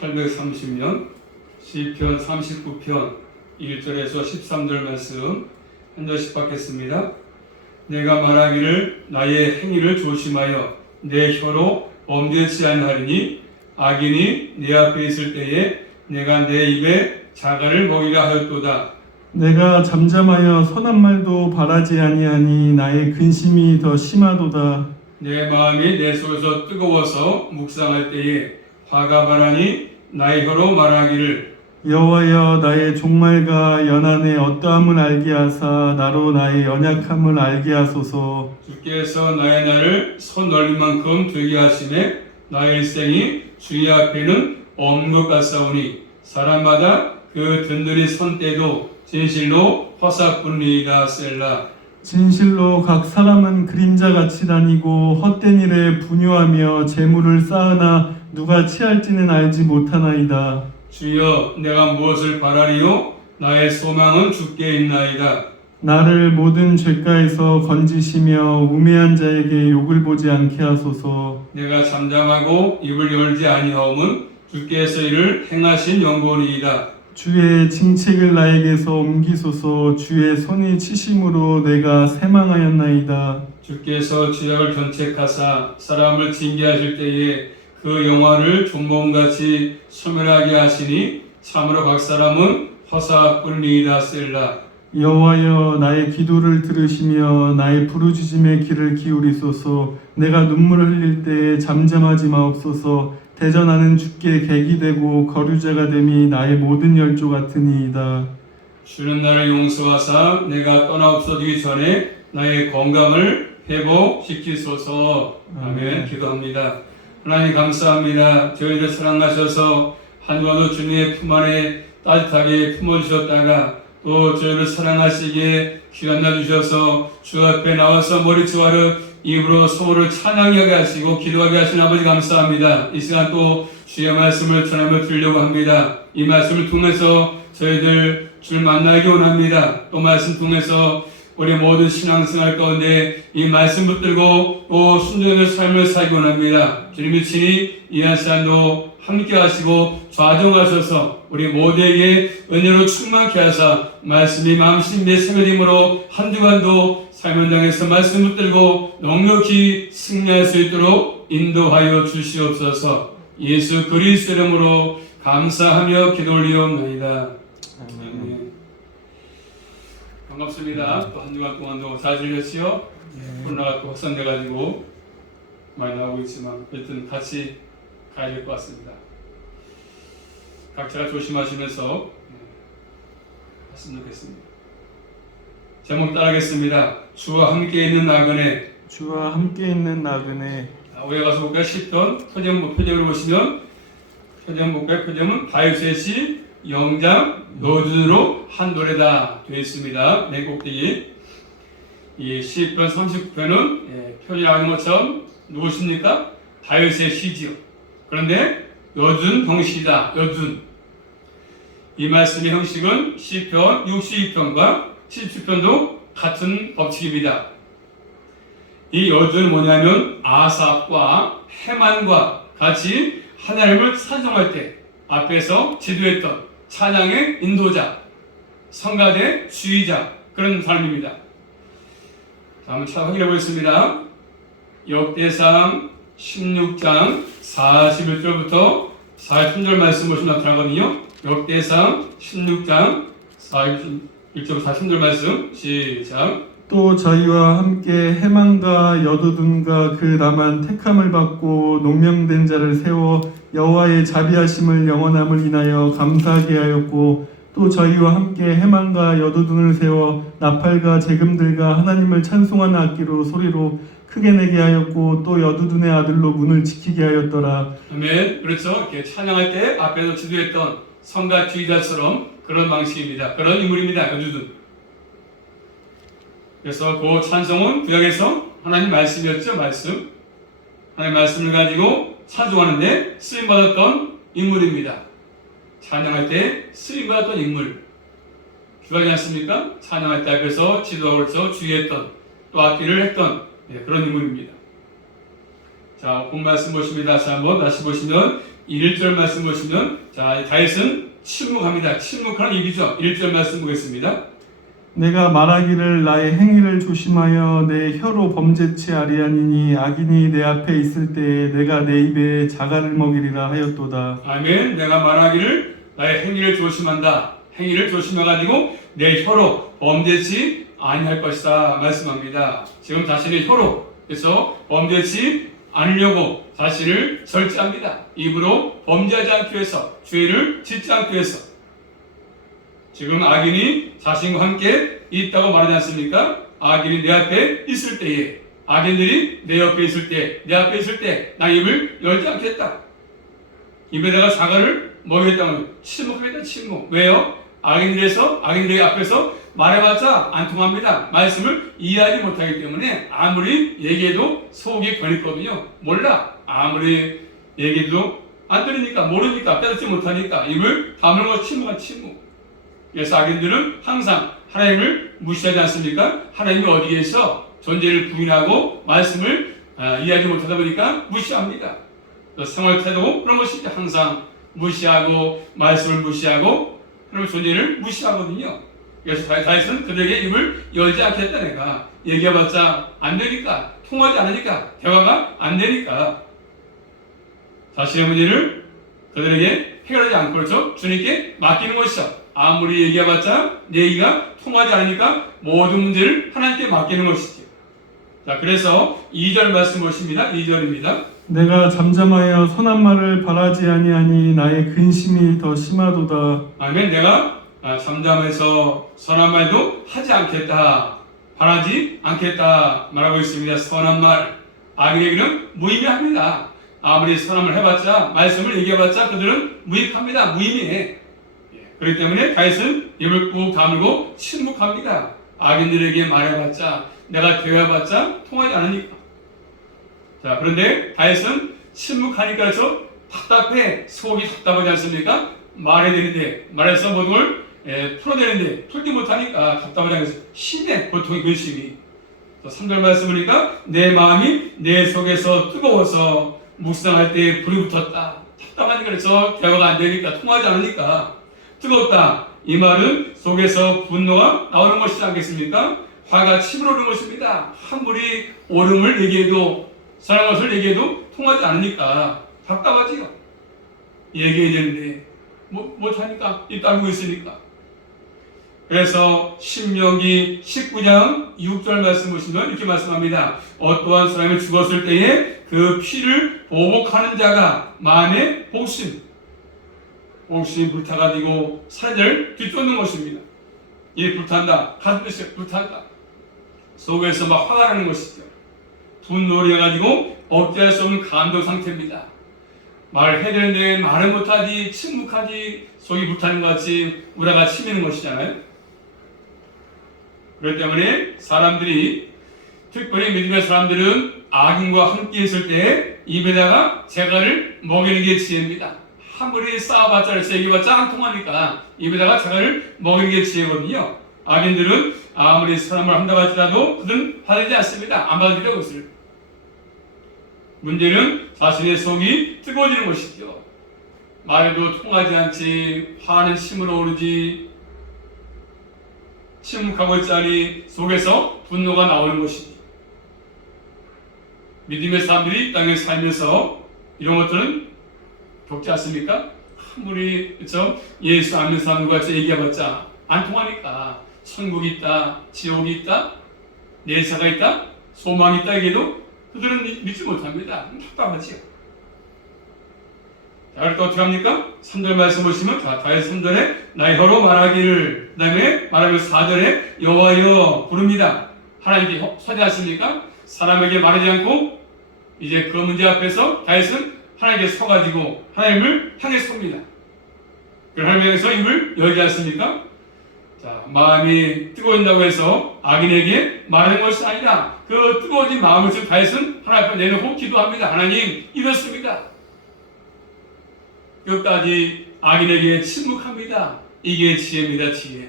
1830년 시편 39편 1절에서 13절 말씀 한 절씩 받겠습니다. 내가 말하기를 나의 행위를 조심하여 내 혀로 범죄치 않하리니 악인이 내 앞에 있을 때에 내가 내 입에 자갈을 먹이라 하였도다. 내가 잠잠하여 선한 말도 바라지 아니하니 나의 근심이 더 심하도다. 내 마음이 내 속에서 뜨거워서 묵상할 때에 화가 바라니 나의 혀로 말하기를 여호와여 나의 종말과 연한의 어떠함을 알게 하사 나로 나의 연약함을 알게 하소서. 주께서 나의 날을 손 넓이만큼 되게 하시매 나의 일생이 주의 앞에는 없는 것 같사오니 사람마다 그 든든히 선 때도 진실로 허사뿐이다. 셀라. 진실로 각 사람은 그림자같이 다니고 헛된 일에 분유하며 재물을 쌓으나 누가 취할지는 알지 못하나이다. 주여 내가 무엇을 바라리요? 나의 소망은 주께 있나이다. 나를 모든 죄가에서 건지시며 우매한 자에게 욕을 보지 않게 하소서. 내가 잠잠하고 입을 열지 아니하오면 주께서 이를 행하신 영원이이다. 주의 징책을 나에게서 옮기소서. 주의 손이 치심으로 내가 새망하였나이다. 주께서 죄악을 견책하사 사람을 징계하실 때에 그 영화를 종범같이 소멸하게 하시니 참으로 각 사람은 허사뿐이다. 셀라. 여호와여 나의 기도를 들으시며 나의 부르짖음의 귀를 기울이소서. 내가 눈물을 흘릴 때에 잠잠하지 마옵소서. 대전하는 주께 객이 되고 거류자가 됨이 나의 모든 열조 같으니이다. 주는 나를 용서하사 내가 떠나 없어지기 전에 나의 건강을 회복시키소서. 아멘. 기도합니다. 하나님 감사합니다. 저희를 사랑하셔서 한번도 주님의 품 안에 따뜻하게 품어주셨다가 또 저희를 사랑하시기에 귀한 날 주셔서 주 앞에 나와서 머리치와를 입으로 소를 찬양하게 하시고 기도하게 하신 아버지 감사합니다. 이 시간 또 주의 말씀을 전하며 드리려고 합니다. 이 말씀을 통해서 저희들 주를 만나기 원합니다. 또 말씀 통해서 우리 모든 신앙생활 가운데 이 말씀 붙들고 또 순종의 삶을 살기 원합니다. 주님이 친히 이 한 시간도 함께 하시고 좌정하셔서 우리 모두에게 은혜로 충만케 하사 말씀이 마음심에 스며짐으로 한 주간도 삶 현장에서 말씀 붙들고 넉넉히 승리할 수 있도록 인도하여 주시옵소서. 예수 그리스도 이름으로 감사하며 기도 올리옵나이다. 아멘. 반갑습니다. 또 한 주간 동안도 잘 지냈지요? 코로나가 또 확산돼가지고 많이 나오고 있지만 어쨌든 같이 가야 될 것 같습니다. 각자가 조심하시면서 했으면 좋겠습니다. 제목 따라하겠습니다. 주와 함께 있는 나그네. 주와 함께 있는 나그네. 오해 가서 볼까요? 10편 표제를 보시면 표제문 다윗의 영장 노준으로 한 노래다 되어 있습니다. 맨 꼭대기 이 시편 39편은 표지 나오는 것처럼 누구십니까? 다윗의 시지요. 그런데 여준 형식이다. 여준. 이 말씀의 형식은 시편 62편과 77편도 같은 법칙입니다. 이 여준은 뭐냐면 아삽과 헤만과 같이 하나님을 찬송할 때 앞에서 지도했던 찬양의 인도자, 성가대 주의자 그런 사람입니다. 자, 한번 확인해 보겠습니다. 역대상 16장 41절부터 43절 말씀 보시면 나타나거든요. 역대상 16장 41절부터 43절 말씀 시작. 또 저희와 함께 해만과 여두둔과 그 남한 택함을 받고 농명된 자를 세워 여호와의 자비하심을 영원함을 인하여 감사하게 하였고 또 저희와 함께 해만과 여두둔을 세워 나팔과 재금들과 하나님을 찬송하는 악기로 소리로 크게 내게 하였고 또 여두둔의 아들로 문을 지키게 하였더라. 아멘. 그렇죠. 이렇게 찬양할 때 앞에서 지도했던 성가 주의자처럼 그런 방식입니다. 그런 인물입니다. 여두둔. 그래서 그 찬송은 구약에서 하나님 말씀이었죠. 말씀. 하나님 말씀을 가지고 찬송하는데 쓰임받았던 인물입니다. 찬양할 때 쓰임받았던 인물. 귀하지 않습니까? 찬양할 때 앞에서 지도하고서 주의했던 또 악기를 했던 그런 인물입니다. 자, 본 말씀 보십니다. 다시 보시면 1절 말씀 보시면 자 다윗은 침묵합니다. 침묵하는 얘기죠. 1절 말씀 보겠습니다. 내가 말하기를 나의 행위를 조심하여 내 혀로 범죄치 아니하니니 악인이 내 앞에 있을 때에 내가 내 입에 자갈을 먹이리라 하였도다. 아멘. 내가 말하기를 나의 행위를 조심한다. 행위를 조심해가지고 내 혀로 범죄치 아니할 것이다 말씀합니다. 지금 자신의 혀로 그래서 범죄치 않으려고 자신을 절제합니다. 입으로 범죄하지 않기 위해서 죄를 짓지 않기 위해서 지금 악인이 자신과 함께 있다고 말하지 않습니까? 악인이 내 앞에 있을 때에 악인들이 내 옆에 있을 때 내 앞에 있을 때 나 입을 열지 않겠다. 입에다가 자갈을 먹이겠다면 침묵하겠다. 침묵. 왜요? 악인들의 앞에서 말해봤자 안 통합니다. 말씀을 이해하지 못하기 때문에 아무리 얘기해도 속이 걸리거든요. 몰라. 아무리 얘기해도 안 들으니까 모르니까 깨닫지 못하니까 입을 다물고 침묵한 침묵. 그래서 악인들은 항상 하나님을 무시하지 않습니까? 하나님이 어디에 있어 존재를 부인하고 말씀을 이해하지 못하다 보니까 무시합니다. 생활 태도 그런 것이 항상 무시하고 말씀을 무시하고 그런 존재를 무시하거든요. 그래서 다윗은 그들에게 입을 열지 않겠다. 내가 얘기해봤자 안 되니까 통하지 않으니까 대화가 안 되니까 자신의 문제를 그들에게 해결하지 않고 그렇죠? 주님께 맡기는 것이죠. 아무리 얘기해봤자 내 얘기가 통하지 않으니까 모든 문제를 하나님께 맡기는 것이죠. 자, 그래서 2절 말씀 보십니다. 2절입니다. 내가 잠잠하여 선한 말을 바라지 아니하니 나의 근심이 더 심하도다. 아멘. 내가 잠잠해서 선한 말도 하지 않겠다. 바라지 않겠다 말하고 있습니다. 선한 말. 악인에게는 무의미합니다. 아무리 선한 말 해봤자 말씀을 얘기해봤자 그들은 무익합니다. 무의미해. 그렇기 때문에 다윗은 입을 꾹 다물고 침묵합니다. 악인들에게 말해봤자 내가 대화해봤자 통하지 않으니까. 자, 그런데 다윗은 침묵하니까 해서 답답해. 속이 답답하지 않습니까? 말해야 되는데 말해서 모든 걸 풀어내는데 풀지 못하니까 답답하지 않아서 심해. 보통의 근심이. 3절 말씀 보니까 내 마음이 내 속에서 뜨거워서 묵상할 때 불이 붙었다. 답답하니까 그래서 대화가 안 되니까 통하지 않으니까 뜨겁다. 이 말은 속에서 분노가 나오는 것이지 않겠습니까? 화가 치밀어오는 것입니다. 함부리 옳음을 얘기해도 선한 것을 얘기해도 통하지 않으니까 답답하지요. 얘기해야 되는데 못하니까 입 다물고 있으니까. 그래서 신명기 19장 6절 말씀 보시면 이렇게 말씀합니다. 어떠한 사람이 죽었을 때에 그 피를 보복하는 자가 마음에 복심 불타가지고 살을 뒤쫓는 것입니다. 이 불탄다. 가슴에 불탄다. 속에서 막 화가 나는 것이죠. 분노를 해가지고 억제할 수 없는 감정 상태입니다. 말을 해야 되는데 말을 못하지 침묵하지 속이 불타는 것 같이 우라가 치미는 것이잖아요. 그렇기 때문에 사람들이 특별히 믿음의 사람들은 악인과 함께 있을 때 입에다가 재갈을 먹이는 게 지혜입니다. 아무리 싸워봤자 얘기해봤자 안 통하니까 입에다가 재갈을 먹이는 게 지혜거든요. 악인들은 아무리 사람을 한다고 할지라도 그들은 받아들이지 않습니다. 안 받아들여 그것을. 문제는 자신의 속이 뜨거워지는 것이죠. 말해도 통하지 않지 화는 심으로 오르지 침묵하고 있자니 속에서 분노가 나오는 것이지. 믿음의 사람들이 땅에 살면서 이런 것들은 겪지 않습니까? 아무리 그렇죠? 예수 안 믿는 사람들과 얘기해봤자 안 통하니까 천국이 있다, 지옥이 있다, 내사가 있다, 소망이 있다 얘기해도 그들은 믿지 못합니다. 답답하지요. 자, 그럴 때 어떻게 합니까? 3절 말씀 보시면 다윗 3절에 나의 혀로 말하기를, 그 다음에 말하면서 4절에 여호와여 부릅니다. 하나님께 서대하십니까? 사람에게 말하지 않고 이제 그 문제 앞에서 다윗은 하나님께 서가지고 하나님을 향해 섭니다. 그 하나님 향해서 입을 열지 않습니까? 자, 마음이 뜨거워진다고 해서 악인에게 말하는 것이 아니라 그 뜨거워진 마음을 지금 다윗은 하나님 앞에 내놓고 기도합니다. 하나님 이렇습니다. 끝까지 악인에게 침묵합니다. 이게 지혜입니다. 지혜.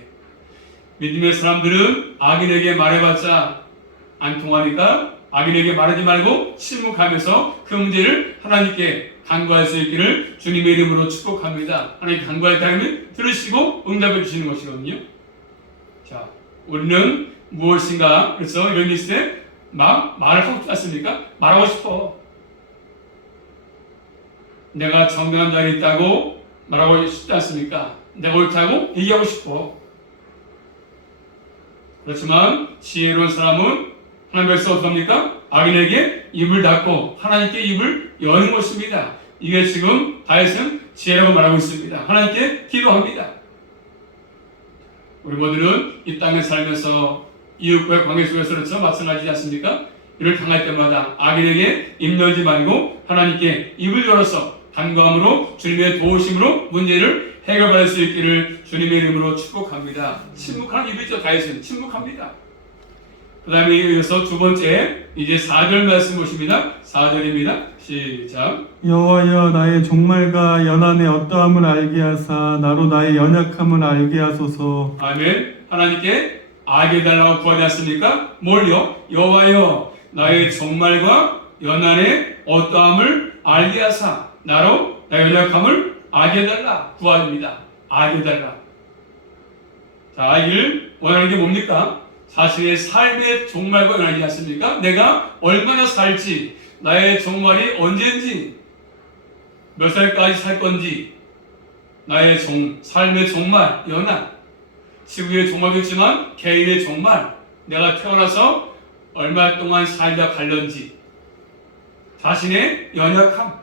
믿음의 사람들은 악인에게 말해봤자 안 통하니까 악인에게 말하지 말고 침묵하면서 그 문제를 하나님께 간구할 수 있기를 주님의 이름으로 축복합니다. 하나님 간구할 때 하나님 들으시고 응답해 주시는 것이거든요. 자, 우리는 무엇인가 그래서 이런 일때 말을 하고 싶지 않습니까? 말하고 싶어. 내가 정당한 자리에 있다고 말하고 싶지 않습니까? 내가 옳다고 얘기하고 싶어. 그렇지만 지혜로운 사람은 하나님께서 어떻습니까? 악인에게 입을 닫고 하나님께 입을 여는 것입니다. 이게 지금 다윗은 지혜라고 말하고 있습니다. 하나님께 기도합니다. 우리 모두는 이 땅에 살면서 이웃과의 관계 속에서 그렇죠? 마찬가지지 않습니까? 이를 당할 때마다 악인에게 입 열지 말고 하나님께 입을 열어서 간구함으로 주님의 도우심으로 문제를 해결받을 수 있기를 주님의 이름으로 축복합니다. 침묵하는 입이죠. 다윗은 침묵합니다. 그 다음에 이어서 두 번째 이제 4절 말씀 보십니다. 4절입니다. 시작. 여호와여 나의 종말과 연한의 어떠함을 알게 하사 나로 나의 연약함을 알게 하소서. 아멘. 하나님께 알게 달라고 구하지 않습니까? 뭘요? 여호와여 나의 종말과 연한의 어떠함을 알게 하사 나로 나의 연약함을 알게 달라 구합니다. 알게 달라. 자, 알기를 원하는 게 뭡니까? 자신의 삶의 종말과 연하지 않습니까? 내가 얼마나 살지, 나의 종말이 언제인지, 몇 살까지 살 건지, 나의 삶의 종말, 연한, 지구의 종말도 있지만 개인의 종말, 내가 태어나서 얼마 동안 살다 갈런지, 자신의 연약함,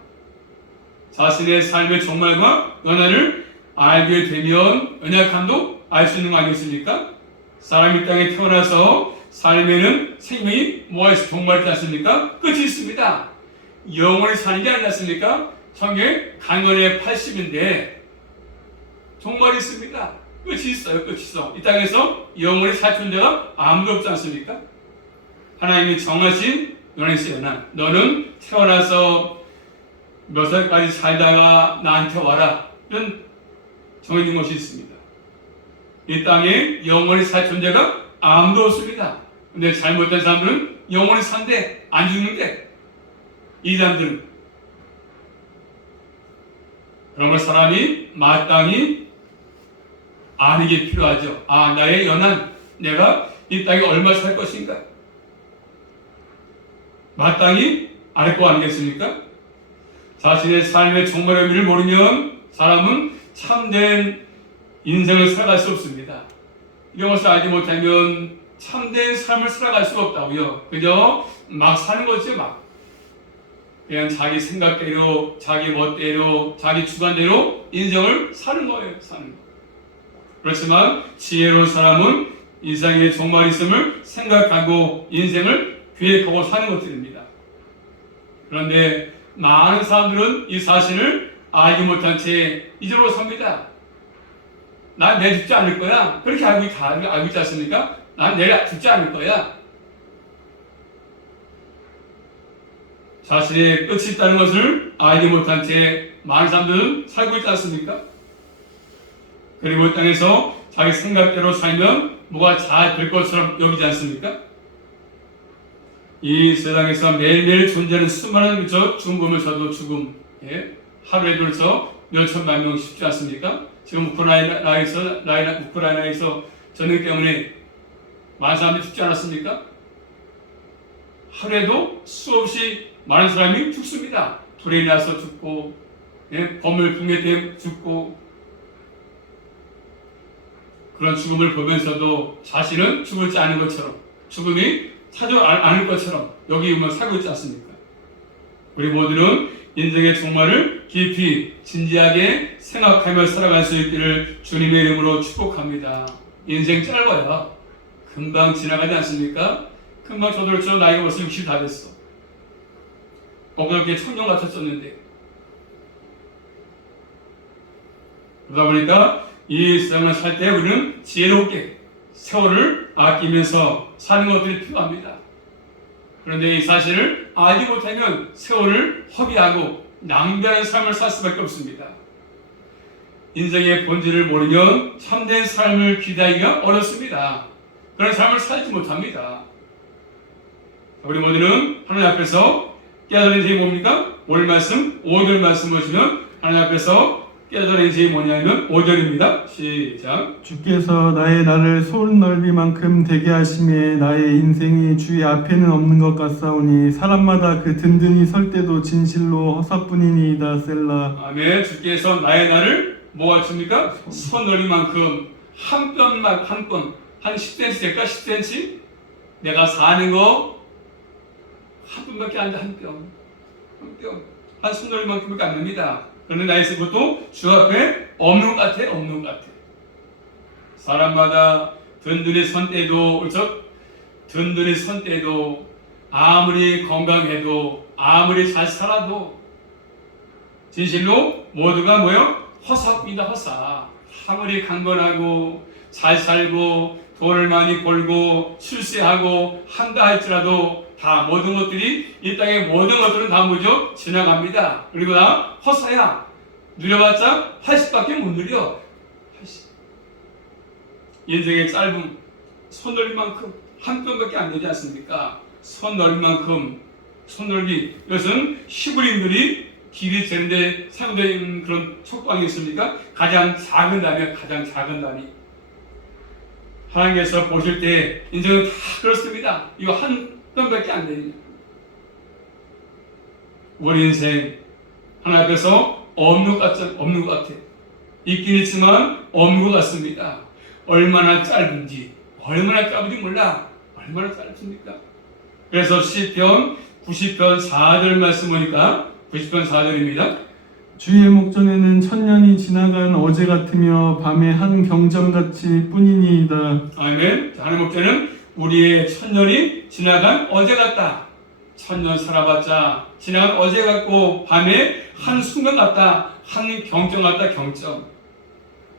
자신의 삶의 종말과 연한을 알게 되면 연약함도 알 수 있는 거 아니겠습니까? 사람이 땅에 태어나서 삶에는 생명이 뭐가 있어? 종말이 있지 않습니까? 끝이 있습니다. 영원히 사는 게 아니지 않습니까? 성경에 강건의 80인데 종말이 있습니다. 끝이 있어요. 끝이 있어. 이 땅에서 영원히 살 존재가 아무도 없지 않습니까? 하나님이 정하신 연한이 있어요. 너는 태어나서 몇 살까지 살다가 나한테 와라. 이런 정해진 것이 있습니다. 이 땅에 영원히 살 존재가 아무도 없습니다. 근데 잘못된 사람들은 영원히 산대 안 죽는데 이 사람들은 그런 걸 사람이 마땅히 아는 게 필요하죠. 아, 나의 연한 내가 이 땅에 얼마 살 것인가 마땅히 알 거 아니겠습니까? 자신의 삶의 종말의 의미를 모르면 사람은 참된 인생을 살아갈 수 없습니다. 이런 것을 알지 못하면 참된 삶을 살아갈 수가 없다고요. 그저 막 사는 거죠. 막 그냥 자기 생각대로, 자기 멋대로, 자기 주관대로 인생을 사는 거예요. 사는 거. 그렇지만 지혜로운 사람은 인생의 종말이 있음을 생각하고 인생을 계획하고 사는 것들입니다. 그런데 많은 사람들은 이 사실을 알지 못한 채 이대로 삽니다. 난 내일 죽지 않을 거야. 그렇게 알고 있지 않습니까? 난 내일 죽지 않을 거야. 자신의 끝이 있다는 것을 알지 못한 채 많은 사람들은 살고 있지 않습니까? 그리고 이 땅에서 자기 생각대로 살면 뭐가 잘 될 것처럼 여기지 않습니까? 이 세상에서 매일매일 존재하는 수많은 죽음에서도 죽음, 하루에 들어서 몇천만 명 쉽지 않습니까? 지금 우크라이나에서 전쟁 때문에 많은 사람들이 죽지 않았습니까? 하루에도 수없이 많은 사람이 죽습니다. 불에 나서 죽고, 범을 붕괴 때 죽고, 그런 죽음을 보면서도 자신은 죽지 않은 것처럼, 죽음이 찾아오지 않을 것처럼 여기 보면 살고 있지 않습니까? 우리 모두는 인생의 종말을 깊이 진지하게 생각하며 살아갈 수 있기를 주님의 이름으로 축복합니다. 인생 짧아요. 금방 지나가지 않습니까? 금방 저도 그렇죠. 나이가 벌써 60 다 됐어. 엊그저께 청년 같았었는데 그러다 보니까 이 세상을 살 때 우리는 지혜롭게 세월을 아끼면서 사는 것들이 필요합니다. 그런데 이 사실을 알지 못하면 세월을 허비하고 낭비하는 삶을 살 수밖에 없습니다. 인생의 본질을 모르면 참된 삶을 기대하기가 어렵습니다. 그런 삶을 살지 못합니다. 우리 모두는 하나님 앞에서 깨달은 인생이 뭡니까? 오늘 말씀 5절 말씀 보시면 하나님 앞에서 깨달은 인생이 뭐냐면 5절입니다. 시작. 주께서 나의 나를 손 넓이만큼 되게 하심에 나의 인생이 주의 앞에는 없는 것 같사오니 사람마다 그 든든히 설 때도 진실로 허사뿐이니이다. 셀라. 아멘. 주께서 나의 나를 뭐 하십니까? 손 넓이만큼 한 뼘만 한 뼘, 한 10cm 될까? 10cm? 내가 사는 거 한 뼘밖에 안 돼. 한 뼘. 한 뼘. 한 손 넓이만큼밖에 안 됩니다. 그런데 나의 것도 주 앞에 없는 것 같아. 없는 것 같아. 사람마다 든든히 선 때도 그렇죠? 든든히 선 때도 아무리 건강해도 아무리 잘 살아도 진실로 모두가 뭐요? 허사입니다. 허사. 아무리 강건하고 잘 살고 돈을 많이 벌고 출세하고 한다 할지라도 다 모든 것들이 이 땅의 모든 것들은 다 뭐죠? 지나갑니다. 그리고 다 허사야. 누려봤자 80밖에 못 누려. 80. 인생의 짧은 손 넓이만큼 한 뼘밖에 안 되지 않습니까? 손 넓이만큼 손 넓이. 이것은 히브리인들이 길이 재는데 사용되는 그런 촉방이 있습니까? 가장 작은 단위야. 가장 작은 단위. 하나님께서 보실 때 인생은 다 그렇습니다. 이거 한 뼘밖에 안 되니. 우리 인생 하나님 앞에서 없는 것 같아. 있긴 있지만 없는 것 같습니다. 얼마나 짧은지 몰라. 얼마나 짧습니까? 그래서 시편 90편 4절 말씀 보니까 90편 4절입니다. 주의 목전에는 천년이 지나간 어제 같으며 밤의 한 경전같이 뿐이니이다. 아멘. 하나님 목전에는 우리의 천년이 지나간 어제 같다. 천년 살아봤자 지나간 어제 같고 밤에 한 순간 같다. 한 경점 같다. 경점.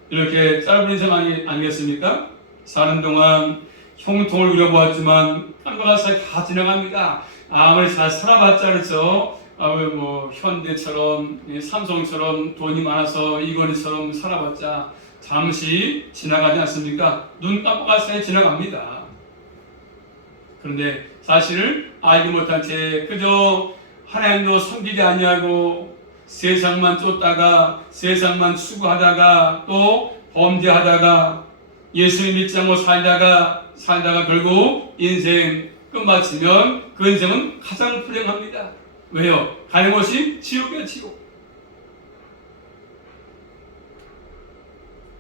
이렇게 짧은 인생 아니겠습니까? 사는 동안 형통을 누려보았지만 깜빡한 사이 다 지나갑니다. 아무리 잘 살아봤자 그렇죠. 뭐 현대처럼 삼성처럼 돈이 많아서 이건희처럼 살아봤자 잠시 지나가지 않습니까? 눈 깜빡할 사이에 지나갑니다. 그런데 사실을 알지 못한 채 그저 하나님도 섬기지 아니하고 세상만 쫓다가 세상만 추구하다가 또 범죄하다가 예수님 믿지 않고 살다가 결국 인생 끝마치면 그 인생은 가장 불행합니다. 왜요? 가는 곳이 지옥이야, 지옥.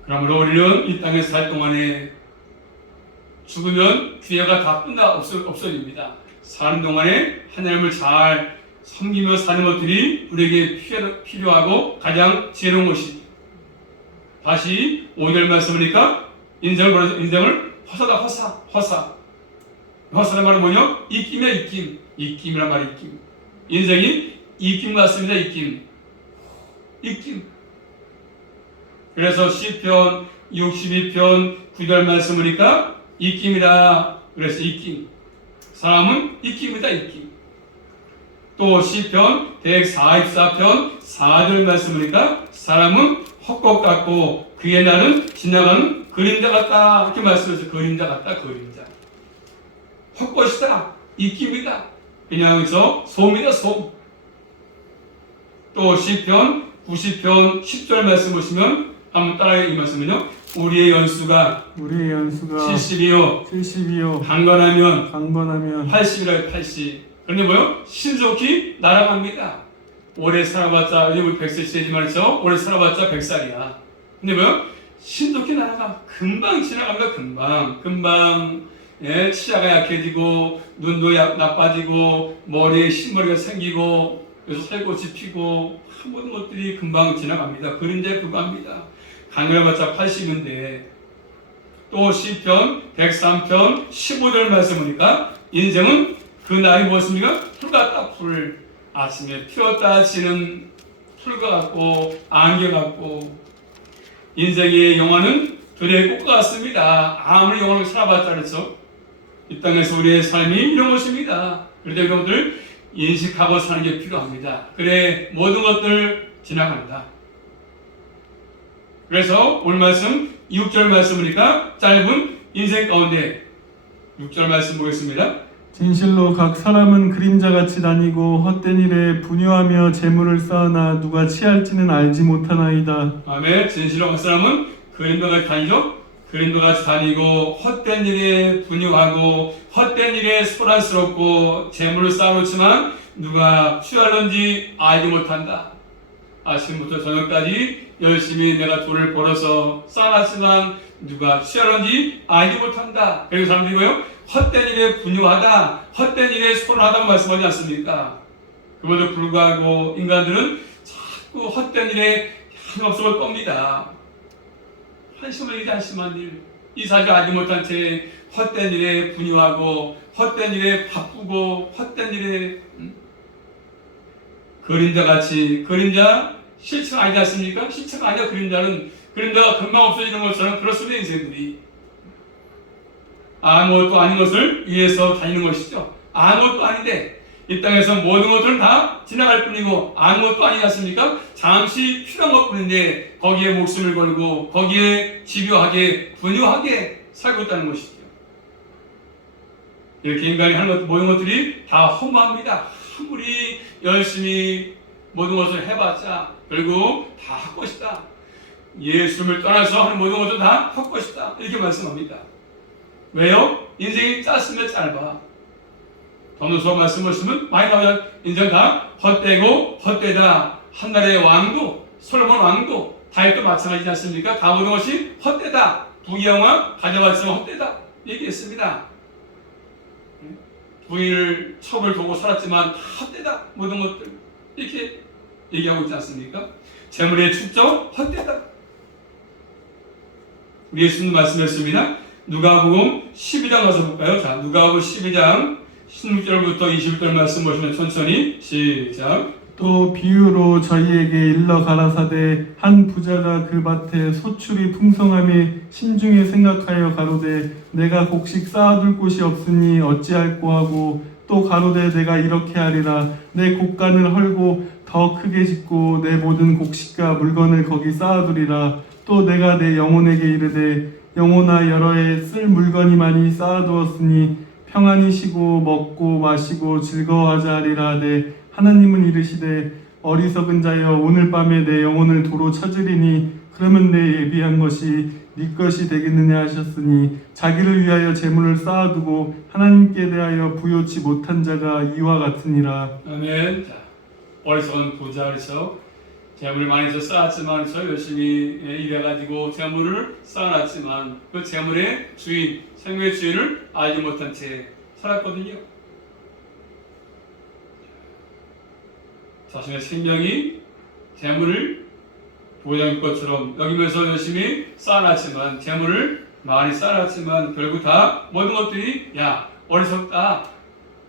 그러므로 우리는 이 땅에 살 동안에 죽으면 기회가 다 없어집니다. 사는 동안에 하나님을 잘 섬기며 사는 것들이 우리에게 필요하고 가장 지혜로운 것입니다. 다시 5절 말씀이니까 인생을 허사다. 허사란 말은 뭐냐? 입김이야, 입김. 입김이란 말이 입김. 인생이 입김 같습니다. 입김. 그래서 시편 62편 9절 말씀이니까 입김이다. 그래서 입김. 사람은 입김이다. 입김. 또 시편 144편 4절 말씀이니까 사람은 헛것 같고 그의 날은 지나가는 그림자 같다. 이렇게 말씀해서 그림자 같다. 그림자. 헛것이다. 입김이다. 그냥 소음이다. 소음. 또 시편 90편 10절 말씀 보시면 한번 따라해 이 말씀은요. 우리의 연수가 70이요. 강건하면 80이라 80. 그런데 뭐요? 신속히 날아갑니다. 오래 살아봤자 우리 100세 시대지 말이죠. 오래 살아봤자 100살이야. 근데 뭐요? 신속히 날아가. 금방 지나갑니다. 금방. 예, 치아가 약해지고 눈도 나빠지고 머리에 흰머리가 생기고 그래서 살꽃이 피고 모든 것들이 금방 지나갑니다. 그림자에 불과합니다. 강렬해봤자 80인데 또 시편 103편 15절 말씀이니까 인생은 그 날이 무엇입니까? 풀 같다. 풀. 아침에 피었다 지는 풀과 같고 안개 같고 인생의 영화는 들의 꽃과 같습니다. 아무리 영화를 살아봤자 그렇죠. 이 땅에서 우리의 삶이 이런 것입니다. 그런데 여러분들 인식하고 사는 게 필요합니다. 그래 모든 것들 지나간다. 그래서 오늘 말씀 6절 말씀이니까 짧은 인생 가운데 6절 말씀 보겠습니다. 진실로 각 사람은 그림자같이 다니고 헛된 일에 분유하며 재물을 쌓으나 누가 취할지는 알지 못하나이다. 아멘. 진실로 한 사람은 그림자같이 다니죠. 그림자같이 다니고 헛된 일에 분유하고 헛된 일에 소란스럽고 재물을 쌓아놓지만 누가 취할런지 알지 못한다. 아침부터 저녁까지 열심히 내가 돈을 벌어서 쌓아놨지만 누가 취할런지 알지 못한다. 그리고 사람들이 뭐요? 헛된 일에 분유하다, 헛된 일에 소란하다고 말씀하지 않습니까? 그럼에도 불구하고 인간들은 자꾸 헛된 일에 한없음을 떱니다. 한심을 이지 한심한 일, 이 사실 알지 못한 채 헛된 일에 분유하고 헛된 일에 바쁘고 헛된 일에 그림자같이, 그림자 실체가 아니지 않습니까? 실체가 아니야. 그림자가 금방 없어지는 것처럼 그렇습니다. 인생들이 아무것도 아닌 것을 위해서 다니는 것이죠. 아무것도 아닌데 이 땅에서 모든 것들은 다 지나갈 뿐이고 아무것도 아니지 않습니까? 잠시 필요한 것뿐인데 거기에 목숨을 걸고 거기에 집요하게 분유하게 살고 있다는 것이죠. 이렇게 인간이 하는 것, 모든 것들이 다 허무합니다. 아무리 열심히 모든 것을 해봤자 결국 다 헛것이다. 예수를 떠나서 하는 모든 것도 다 헛것이다. 이렇게 말씀합니다. 왜요? 인생이 짧으면 짧아. 더문서 말씀하시면 많이 나와요. 인생 다 헛되고 헛되다. 한나라의 왕도 솔로몬 왕도 다윗도 마찬가지지 않습니까? 다 모든 것이 헛되다. 부귀영화 가져왔지만 헛되다. 얘기했습니다. 부인을 첩을 두고 살았지만 다 헛되다. 모든 것들 이렇게 얘기하고 있지 않습니까? 재물의 축적 헛되다. 우리 예수님 말씀했습니다. 누가복음 12장 가서 볼까요? 자, 누가복음 12장 16절부터 20절 말씀 보시면 천천히 시작. 또 비유로 저희에게 일러 가라사대 한 부자가 그 밭에 소출이 풍성함에 심중에 생각하여 가로되 내가 곡식 쌓아둘 곳이 없으니 어찌할꼬 하고 또 가로되 내가 이렇게 하리라 내 곡간을 헐고 더 크게 짓고 내 모든 곡식과 물건을 거기 쌓아두리라 또 내가 내 영혼에게 이르되 영혼아 여러 해 쓸 물건이 많이 쌓아두었으니 평안히 쉬고 먹고 마시고 즐거워하자 하리라 하되 하나님은 이르시되 어리석은 자여 오늘 밤에 내 영혼을 도로 찾으리니 그러면 내 예비한 것이 네 것이 되겠느냐 하셨으니 자기를 위하여 재물을 쌓아두고 하나님께 대하여 부요치 못한 자가 이와 같으니라. 아멘. 자, 어리석은 부자에서 재물을 많이 쌓았지만 열심히 일해가지고 재물을 쌓아놨지만 그 재물의 주인, 생명의 주인을 알지 못한 채 살았거든요. 자신의 생명이 재물을 보장할 것처럼 여기면서 열심히 쌓아놨지만 재물을 많이 쌓아놨지만 결국 다 모든 것들이 야 어리석다.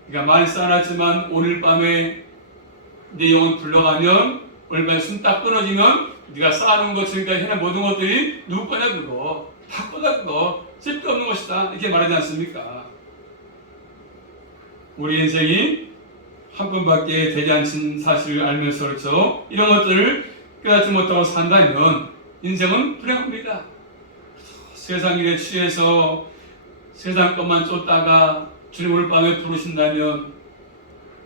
그러니까 많이 쌓아놨지만 오늘 밤에 네 영혼 불러가면 얼마나 숨 딱 끊어지면 네가 쌓아놓은 것이니까 해낸 모든 것들이 누구 거냐 그거 다 거다 그거 쓸데없는 것이다 이렇게 말하지 않습니까? 우리 인생이 한 번밖에 되지 않는 사실을 알면서 그렇죠. 이런 것들을 깨닫지 못하고 산다면 인생은 불행합니다. 세상 일에 취해서 세상 것만 쫓다가 주님 오늘 밤에 부르신다면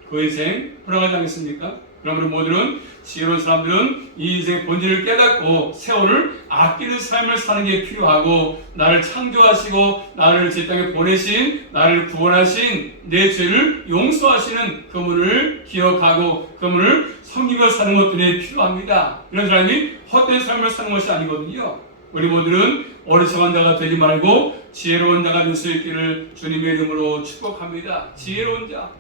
그 인생 불행하지 않겠습니까? 그럼 우리 모두는 지혜로운 사람들은 이 인생의 본질을 깨닫고 세월을 아끼는 삶을 사는 게 필요하고 나를 창조하시고 나를 제 땅에 보내신 나를 구원하신 내 죄를 용서하시는 그분을 기억하고 그분을 섬기며 사는 것들이 필요합니다. 이런 사람이 헛된 삶을 사는 것이 아니거든요. 우리 모두는 어리석은 자가 되지 말고 지혜로운 자가 될 수 있기를 주님의 이름으로 축복합니다. 지혜로운 자.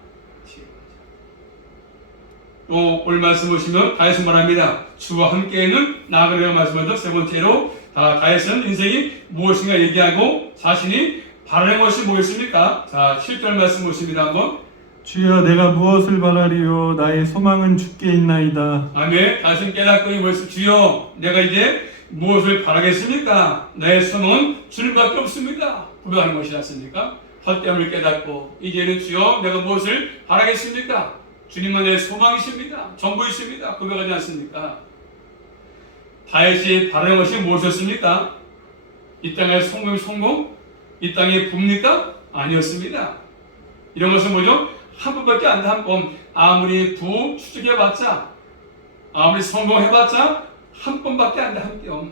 또 오늘 말씀 보시면 다윗은 말합니다. 주와 함께는 나아가리라고 말씀하죠. 세 번째로 다윗은 인생이 무엇인가 얘기하고 자신이 바라는 것이 뭐겠습니까? 자 7절 말씀 보십니다. 한번. 주여 내가 무엇을 바라리요 나의 소망은 주께 있나이다. 아멘. 다윗은 깨닫고 뭐였습니까? 주여 내가 이제 무엇을 바라겠습니까? 나의 소망은 주님밖에 없습니다. 고백하는 것이지 않습니까? 헛됨을 깨닫고 이제는 주여 내가 무엇을 바라겠습니까? 주님은 내 소망이십니다. 전부이십니다. 고백하지 않습니까? 다윗이 바라는 것이 무엇이었습니까? 이 땅의 성공? 이 땅의 부입니까? 아니었습니다. 이런 것은 뭐죠? 한 번밖에 안 돼. 한 번. 아무리 추적해봤자, 아무리 성공해봤자 한 번밖에 안 돼. 한 뼘.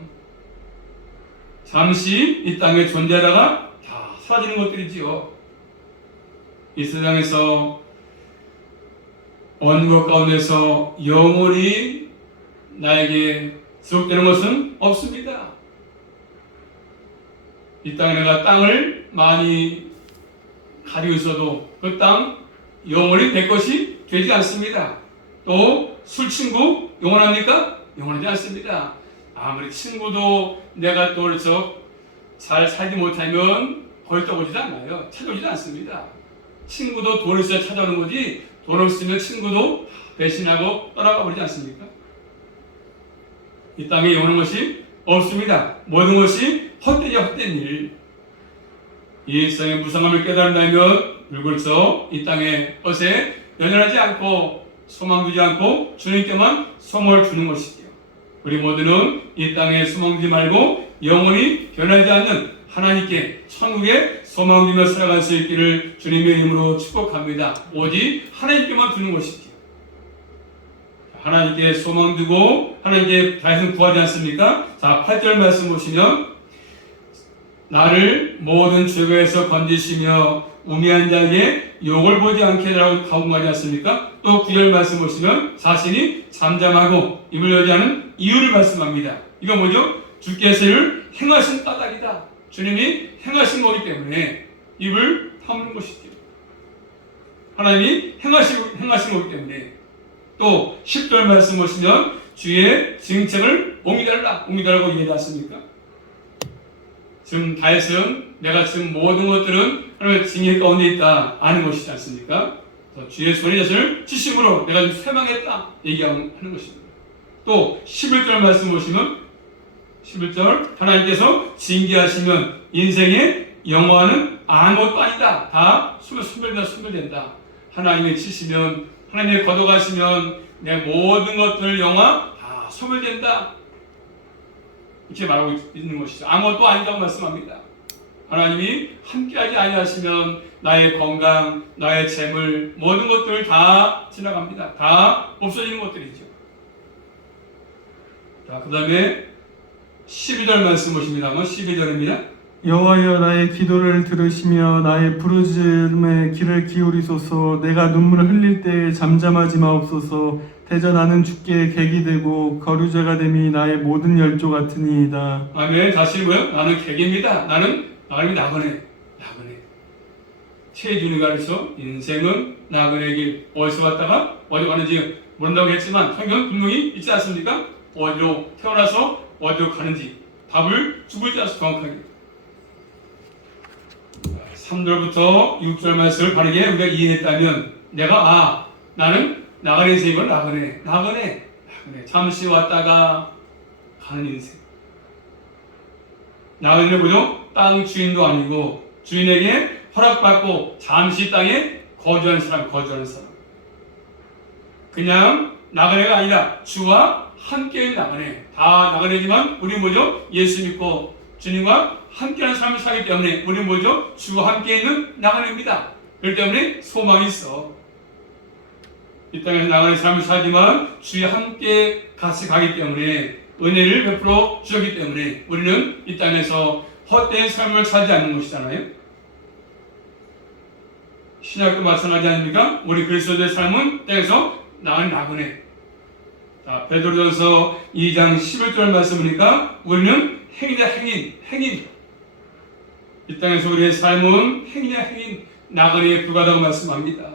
잠시 이 땅에 존재하다가 다 사라지는 것들이지요. 이 세상에서 언것 가운데서 영원히 나에게 지속되는 것은 없습니다. 이 땅에 내가 땅을 많이 가지고 있어도 그 땅 영원히 내 것이 되지 않습니다. 또 술 친구 영원합니까? 영원하지 않습니다. 아무리 친구도 내가 또 잘 살지 못하면 거의 떠오르지 않아요. 찾아오지 않습니다. 친구도 돈 있어야 찾아오는 거지, 돈 없으면 친구도 배신하고 떠나가 버리지 않습니까? 이 땅에 영원한 것이 없습니다. 모든 것이 헛되지 헛된 일. 이 세상의 무상함을 깨달은다면 불굴서 이 땅의 것에 연연하지 않고 소망 두지 않고 주님께만 소망을 주는 것이지요. 우리 모두는 이 땅에 소망 두지 말고 영원히 변하지 않는 하나님께 천국에 소망 두며 살아갈 수 있기를 주님의 이름으로 축복합니다. 오직 하나님께만 두는 것이지요. 하나님께 소망 두고 하나님께 다해서 구하지 않습니까? 자, 8절 말씀 보시면 나를 모든 죄에서 건지시며 우매한 자에게 욕을 보지 않게 해달라고 가공하지 않습니까? 또 9절 말씀 보시면 자신이 잠잠하고 입을 열지 않은 이유를 말씀합니다. 이건 뭐죠? 주께서 이를 행하신 까닭이다. 주님이 행하신 거기 때문에 입을 다무는 것이죠. 하나님이 행하신 거기 때문에. 또 10절 말씀 보시면 주의 증책을 옹이달라고 얘기하지 않습니까? 지금 다윗은 내가 지금 모든 것들은 하나님의 징계 가운데 있다 아는 것이지 않습니까? 주의 손의 젖을 치심으로 내가 좀 쇠망했다 얘기하는 것입니다. 또 11절 말씀 보시면 11절 하나님께서 징계하시면 인생에 영원한 아무것도 아니다. 다 소멸된다. 하나님이 치시면 하나님이 거둬가시면 내 모든 것들 영화 다 소멸된다. 이렇게 말하고 있는 것이죠. 아무것도 아니라고 말씀합니다. 하나님이 함께하지 아니하시면 나의 건강, 나의 재물, 모든 것들 다 지나갑니다. 다 없어지는 것들이죠. 자, 그 다음에 12절 말씀 보십니다만 12절입니다. 여호와여 나의 기도를 들으시며 나의 부르짖음에 귀를 기울이소서. 내가 눈물을 흘릴 때에 잠잠하지 마옵소서. 대저 나는 주께 객이 되고 거류자가 됨이 나의 모든 열조 같으니이다. 아멘. 다시 뭐요? 나는 객입니다. 나는 나그네. 최준이 가르쳐 인생은 나그네 길. 어디서 왔다가 어디 가는지 모른다고 했지만 성경은 분명히 있지 않습니까? 어디로 태어나서 어디로 가는지 답을 주고 있지 않습니까? 정확하게 3절부터 6절 말씀을 바르게 우리가 이해했다면 내가 나는 나그네 인생이고 나그네 잠시 왔다가 가는 인생. 나그네는 뭐죠? 땅 주인도 아니고 주인에게 허락받고 잠시 땅에 거주하는 사람. 그냥 나그네가 아니라 주와 함께 있는 나그네. 다 나그네지만 우리 뭐죠? 예수 믿고 주님과 함께하는 삶을 살기 때문에 우리는 뭐죠? 주와 함께 있는 나그네입니다. 그렇기 때문에 소망이 있어. 이 땅에서 나그네 삶을 살지만 주와 함께 같이 가기 때문에 은혜를 베풀어 주셨기 때문에 우리는 이 땅에서 헛된 삶을 살지 않는 것이잖아요. 신약도 마찬가지 아닙니까? 우리 그리스도의 삶은 땅에서 나그네. 자, 베드로전서 2장 11절 말씀이니까 우리는 행이냐 행인. 이 땅에서 우리의 삶은 행이냐 행인, 나그네에 불과하다고 말씀합니다.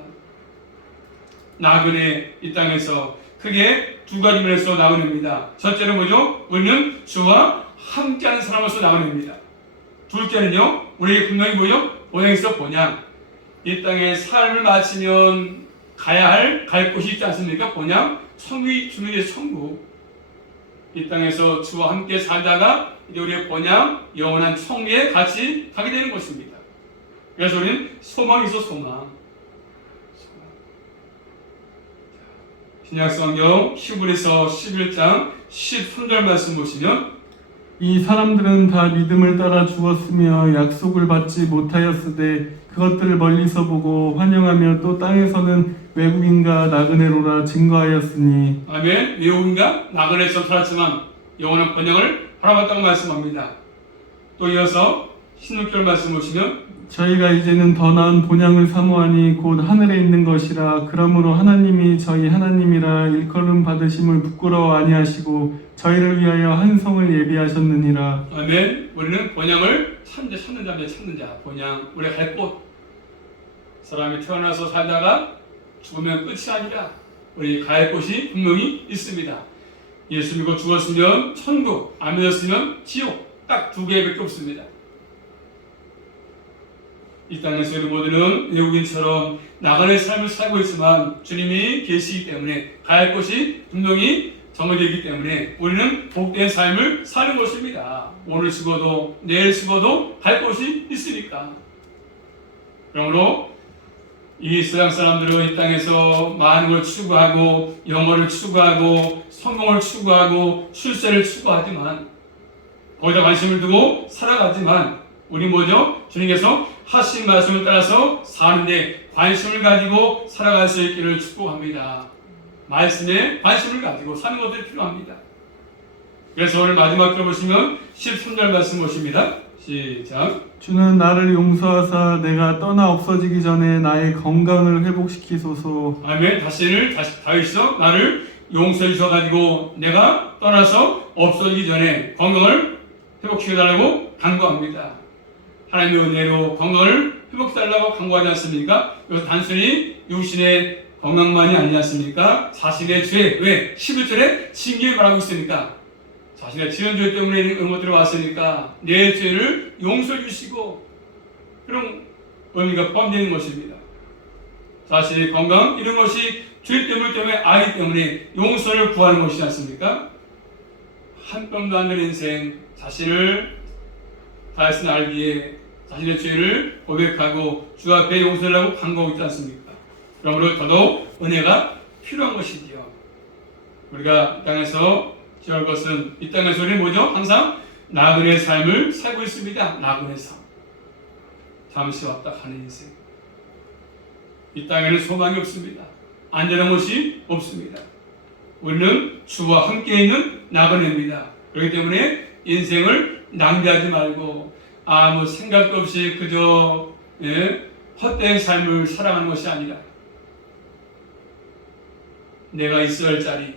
나그네, 이 땅에서 크게 두 가지 면에서 나그네입니다. 첫째는 뭐죠? 우리는 주와 함께하는 사람으로서 나그네입니다. 둘째는요, 우리에게 분명히 뭐죠? 본향에서 본향. 이 땅에 삶을 마치면 갈 곳이 있지 않습니까? 본향, 천국이 주는 게 천국. 이 땅에서 주와 함께 살다가 이제 우리의 본향, 영원한 천국에 같이 가게 되는 것입니다. 그래서 우리는 소망이 있어, 소망. 신약성경 히브리서 11장 13절 말씀 보시면 이 사람들은 다 믿음을 따라 죽었으며 약속을 받지 못하였으되 그것들을 멀리서 보고 환영하며 또 땅에서는 외국인과 나그네로라 증거하였으니 아멘. 외국인과 나그네에서 살았지만 영원한 번영을 바라봤다고 말씀합니다. 또 이어서 16절 말씀 보시면 저희가 이제는 더 나은 본향을 사모하니 곧 하늘에 있는 것이라 그러므로 하나님이 저희 하나님이라 일컬음 받으심을 부끄러워 아니하시고 저희를 위하여 한 성을 예비하셨느니라. 아멘. 우리는 본향을 찾는 자입니다. 찾는 자. 본향. 우리가 갈 곳. 사람이 태어나서 살다가 죽으면 끝이 아니라 우리 갈 곳이 분명히 있습니다. 예수 믿고 죽었으면 천국, 안 믿었으면 지옥. 딱 두 개밖에 없습니다. 이 땅에서 우리 모두는 외국인처럼 나그네 삶을 살고 있지만 주님이 계시기 때문에 갈 곳이 분명히 정해지기 때문에 우리는 복된 삶을 사는 것입니다. 오늘 죽어도 내일 죽어도 갈 곳이 있으니까. 그러므로 이 세상 사람들은 이 땅에서 많은 걸 추구하고 영어를 추구하고 성공을 추구하고 출세를 추구하지만 거기다 관심을 두고 살아가지만 우리 뭐죠? 주님께서 하신 말씀을 따라서 사는데 관심을 가지고 살아갈 수 있기를 축복합니다. 말씀에 관심을 가지고 사는 것들이 필요합니다. 그래서 오늘 마지막 절 보시면 13절 말씀 보십니다. 시작. 주는 나를 용서하사 내가 떠나 없어지기 전에 나의 건강을 회복시키소서. 아멘. 다시 다윗이서 나를 용서해 주셔가지고 내가 떠나서 없어지기 전에 건강을 회복시켜달라고 간구합니다. 하나님의 은혜로 건강을 회복시켜달라고 간구하지 않습니까? 이것은 단순히 육신의 건강만이 아니지 않습니까? 자신의 죄, 왜? 11절에 징계를 말하고 있으니까 자신의 지은 죄 때문에 이런 것들이 왔으니까 내 죄를 용서해 주시고 그런 의미가 포함되어 있는 것입니다. 자신의 건강 이런 것이 죄 때문에 아기 때문에 용서를 구하는 것이지 않습니까? 한 뼘도 안 된 인생 자신을 다시 알기에 자신의 죄를 고백하고 주 앞에 용서를 하고 간구하고 있지 않습니까? 그러므로 더더욱 은혜가 필요한 것이지요. 우리가 이 땅에서 지어할 것은 이 땅에서 우리는 뭐죠? 항상 나그네 삶을 살고 있습니다. 나그네 삶. 잠시 왔다 가는 인생. 이 땅에는 소망이 없습니다. 안전한 곳이 없습니다. 우리는 주와 함께 있는 나그네입니다. 그렇기 때문에 인생을 낭비하지 말고 아무 생각도 없이 그저 헛된 삶을 살아가는 것이 아니라 내가 있어야 할 자리,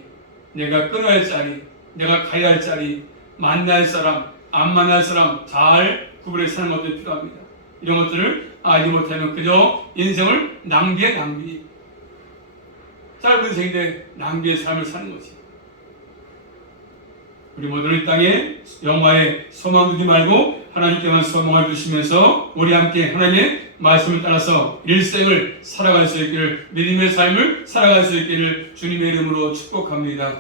내가 끊어야 할 자리, 내가 가야 할 자리, 만날 사람, 안 만날 사람 잘 구분해서 사는 것들이 필요합니다. 이런 것들을 알지 못하면 그저 인생을 낭비. 짧은 생인데 낭비의 삶을 사는 거지. 우리 모두는 이 땅에 영화에 소망 두지 말고 하나님께만 소망을 두시면서 우리 함께 하나님의 말씀을 따라서 일생을 살아갈 수 있기를, 믿음의 삶을 살아갈 수 있기를 주님의 이름으로 축복합니다.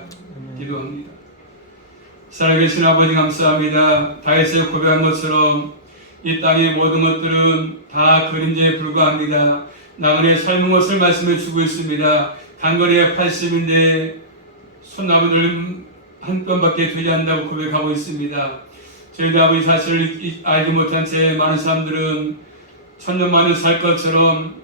기도합니다. 살아계신 아버지 감사합니다. 다윗이 고백한 것처럼 이 땅의 모든 것들은 다 그림자에 불과합니다. 나그네 삶은 것을 말씀해 주고 있습니다. 단거리에 80인데 손나무들 한 건밖에 되지 않는다고 고백하고 있습니다. 저희들 아버지 사실을 알지 못한 채 많은 사람들은 천년만년 살 것처럼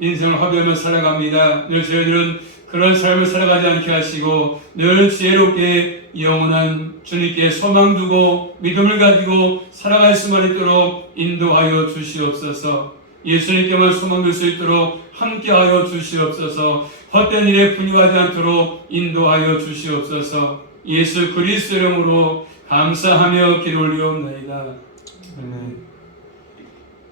인생을 허비하며 살아갑니다. 늘 저희들은 그런 삶을 살아가지 않게 하시고 늘 지혜롭게 영원한 주님께 소망 두고 믿음을 가지고 살아갈 수만 있도록 인도하여 주시옵소서. 예수님께만 소망 둘 수 있도록 함께하여 주시옵소서. 헛된 일에 분유하지 않도록 인도하여 주시옵소서. 예수 그리스도 이름으로 감사하며 기도 올리옵나이다. 아멘.